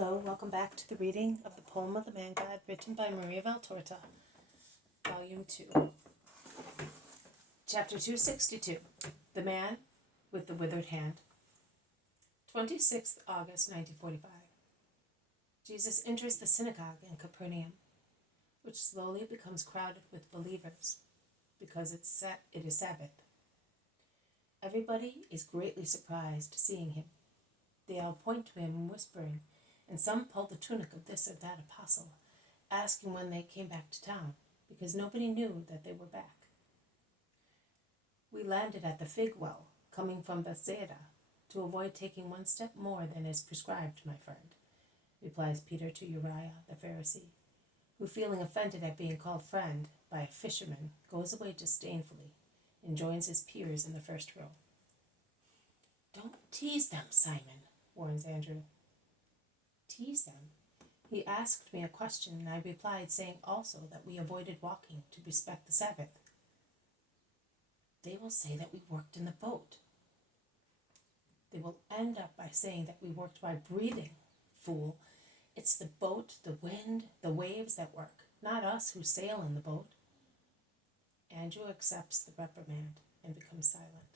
Hello, welcome back to the reading of the poem of the Man God, written by Maria Valtorta, Volume 2. Chapter 262, The Man with the Withered Hand. 26th August 1945. Jesus enters the synagogue in Capernaum, which slowly becomes crowded with believers because it is Sabbath. Everybody is greatly surprised seeing him. They all point to him whispering, and some pull the tunic of this or that apostle, asking when they came back to town, because nobody knew that they were back. We landed at the fig well, coming from Bethsaida, to avoid taking one step more than is prescribed, my friend, replies Peter to Uriah the Pharisee, who, feeling offended at being called friend by a fisherman, goes away disdainfully and joins his peers in the first row. Don't tease them, Simon, warns Andrew. Tease them? He asked me a question, and I replied, saying also that we avoided walking to respect the Sabbath. They will say that we worked in the boat. They will end up by saying that we worked by breathing, fool. It's the boat, the wind, the waves that work, not us who sail in the boat. Andrew accepts the reprimand and becomes silent.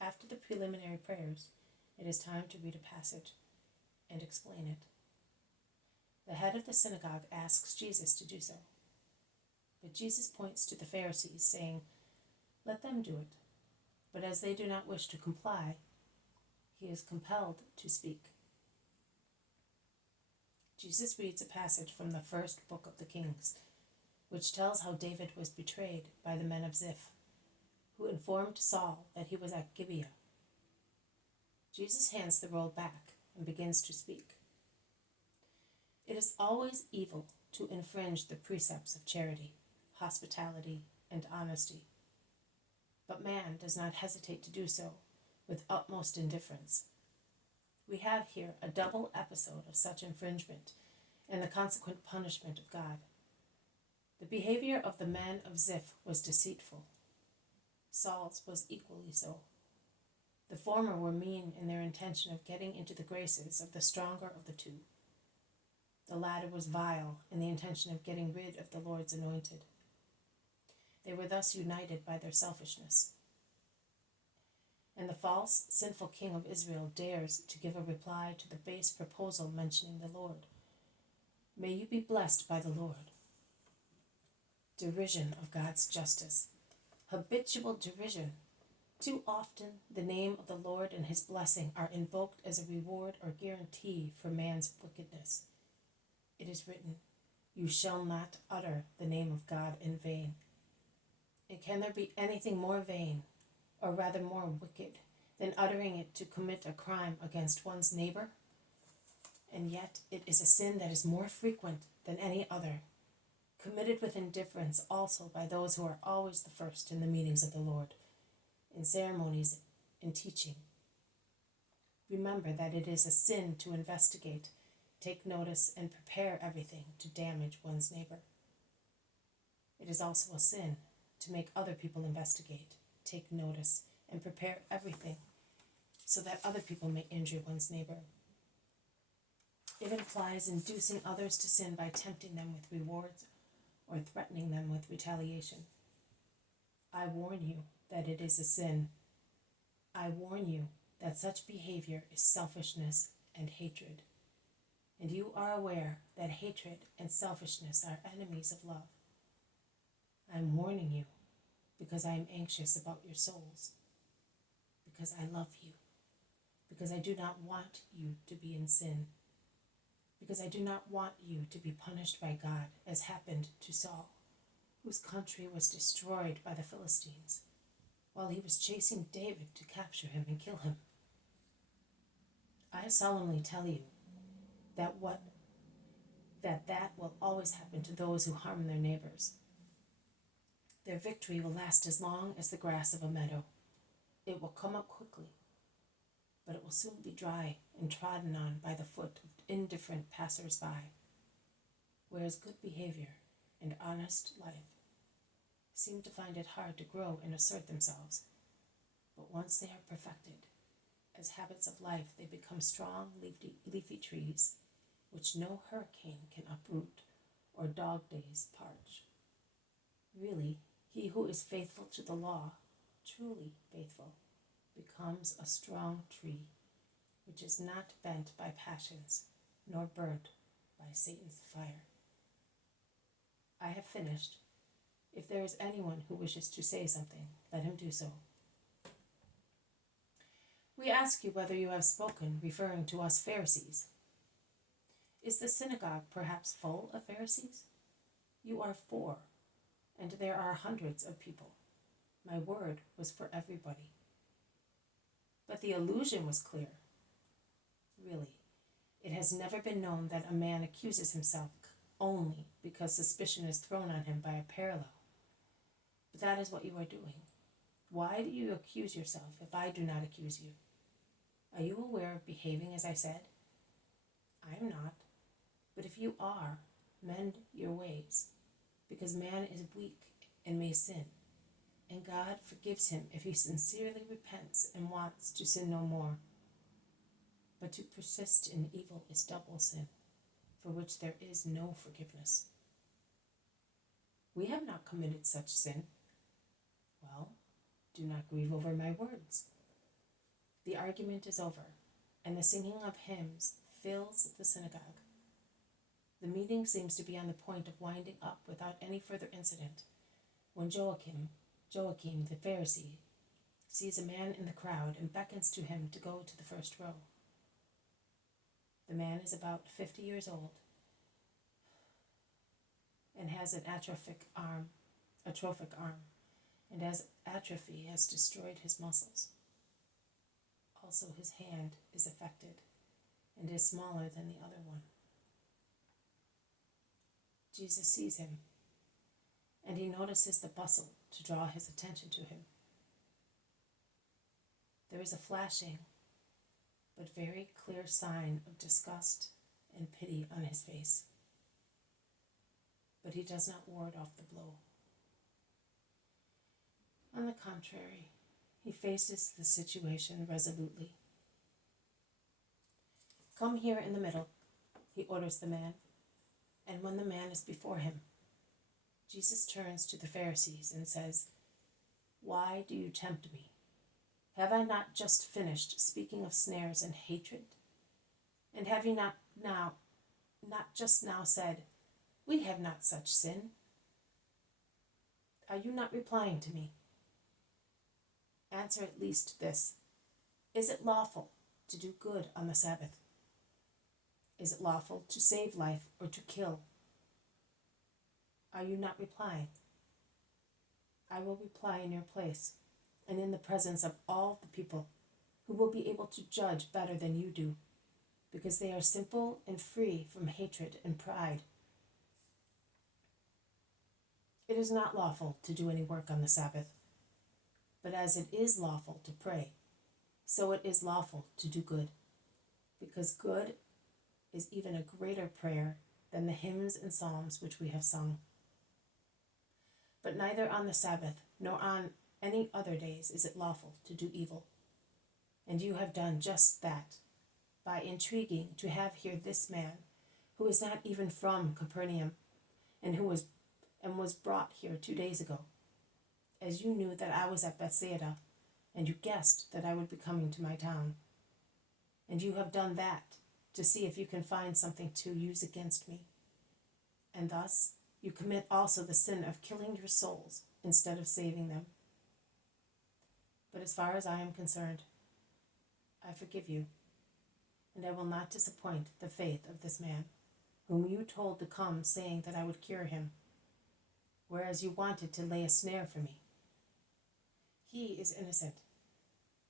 After the preliminary prayers, it is time to read a passage and explain it. The head of the synagogue asks Jesus to do so, but Jesus points to the Pharisees, saying, "Let them do it." But as they do not wish to comply, he is compelled to speak. Jesus reads a passage from the first book of the Kings, which tells how David was betrayed by the men of Ziph, who informed Saul that he was at Gibeah. Jesus hands the roll back and begins to speak. It is always evil to infringe the precepts of charity, hospitality, and honesty. But man does not hesitate to do so with utmost indifference. We have here a double episode of such infringement and the consequent punishment of God. The behavior of the men of Ziph was deceitful. Saul's was equally so. The former were mean in their intention of getting into the graces of the stronger of the two. The latter was vile in the intention of getting rid of the Lord's anointed. They were thus united by their selfishness. And the false, sinful king of Israel dares to give a reply to the base proposal mentioning the Lord. May you be blessed by the Lord. Derision of God's justice. Habitual derision. Too often, the name of the Lord and his blessing are invoked as a reward or guarantee for man's wickedness. It is written, "You shall not utter the name of God in vain." And can there be anything more vain, or rather more wicked, than uttering it to commit a crime against one's neighbor? And yet it is a sin that is more frequent than any other, committed with indifference also by those who are always the first in the meetings of the Lord, in ceremonies, in teaching. Remember that it is a sin to investigate, take notice, and prepare everything to damage one's neighbor. It is also a sin to make other people investigate, take notice, and prepare everything so that other people may injure one's neighbor. It implies inducing others to sin by tempting them with rewards or threatening them with retaliation. I warn you that it is a sin. I warn you that such behavior is selfishness and hatred. And you are aware that hatred and selfishness are enemies of love. I am warning you because I am anxious about your souls, because I love you, because I do not want you to be in sin, because I do not want you to be punished by God as happened to Saul, whose country was destroyed by the Philistines, while he was chasing David to capture him and kill him. I solemnly tell you that will always happen to those who harm their neighbors. Their victory will last as long as the grass of a meadow. It will come up quickly, but it will soon be dry and trodden on by the foot of indifferent passers-by, whereas good behavior and honest life seem to find it hard to grow and assert themselves. But once they are perfected, As habits of life, they become strong, leafy trees, which no hurricane can uproot or dog days parch. Really, he who is faithful to the law, truly faithful, becomes a strong tree, which is not bent by passions, nor burnt by Satan's fire. I have finished. If there is anyone who wishes to say something, let him do so. We ask you whether you have spoken, referring to us Pharisees. Is the synagogue perhaps full of Pharisees? You are 4, and there are hundreds of people. My word was for everybody. But the allusion was clear. Really, it has never been known that a man accuses himself only because suspicion is thrown on him by a parallel. But that is what you are doing. Why do you accuse yourself if I do not accuse you? Are you aware of behaving as I said? I am not. But if you are, mend your ways, because man is weak and may sin, and God forgives him if he sincerely repents and wants to sin no more. But to persist in evil is double sin, for which there is no forgiveness. We have not committed such sin. Well, do not grieve over my words. The argument is over, and the singing of hymns fills the synagogue. The meeting seems to be on the point of winding up without any further incident, when Joachim the Pharisee, sees a man in the crowd and beckons to him to go to the first row. The man is about 50 years old and has an atrophic arm, and as atrophy has destroyed his muscles. Also his hand is affected and is smaller than the other one. Jesus sees him, and he notices the bustle to draw his attention to him. There is a flashing, but very clear sign of disgust and pity on his face. But he does not ward off the blow. On the contrary, he faces the situation resolutely. Come here in the middle, he orders the man, and when the man is before him, Jesus turns to the Pharisees and says, Why do you tempt me? Have I not just finished speaking of snares and hatred? And have you not just now said, We have not such sin? Are you not replying to me? Answer at least this. Is it lawful to do good on the Sabbath? Is it lawful to save life or to kill? Are you not replying? I will reply in your place and in the presence of all the people, who will be able to judge better than you do, because they are simple and free from hatred and pride. It is not lawful to do any work on the Sabbath, but as it is lawful to pray, so it is lawful to do good, because good is even a greater prayer than the hymns and psalms which we have sung. But neither on the Sabbath nor on any other days is it lawful to do evil. And you have done just that, by intriguing to have here this man, who is not even from Capernaum, and was brought here 2 days ago, as you knew that I was at Bethsaida, and you guessed that I would be coming to my town. And you have done that to see if you can find something to use against me. And thus you commit also the sin of killing your souls instead of saving them. But as far as I am concerned, I forgive you, and I will not disappoint the faith of this man, whom you told to come, saying that I would cure him, whereas you wanted to lay a snare for me. He is innocent,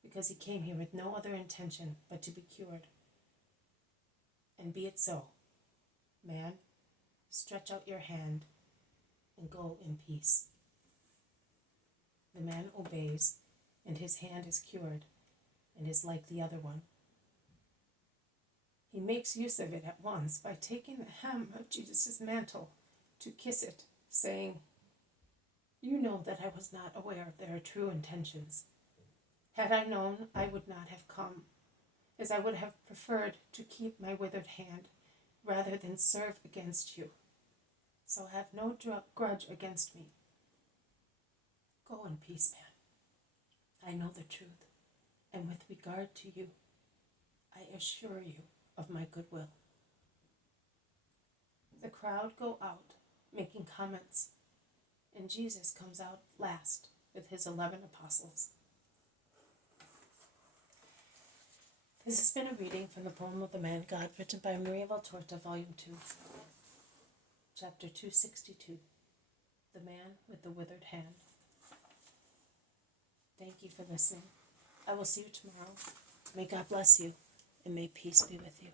because he came here with no other intention but to be cured. And be it so. Man, stretch out your hand and go in peace. The man obeys, and his hand is cured, and is like the other one. He makes use of it at once by taking the hem of Jesus' mantle to kiss it, saying, You know that I was not aware of their true intentions. Had I known, I would not have come as I would have preferred to keep my withered hand rather than serve against you. So have no grudge against me. Go in peace, man. I know the truth, and with regard to you, I assure you of my goodwill. The crowd go out, making comments, and Jesus comes out last with his 11 apostles. This has been a reading from the poem of the Man God, written by Maria Valtorta, Volume 2, Chapter 262, The Man with the Withered Hand. Thank you for listening. I will see you tomorrow. May God bless you, and may peace be with you.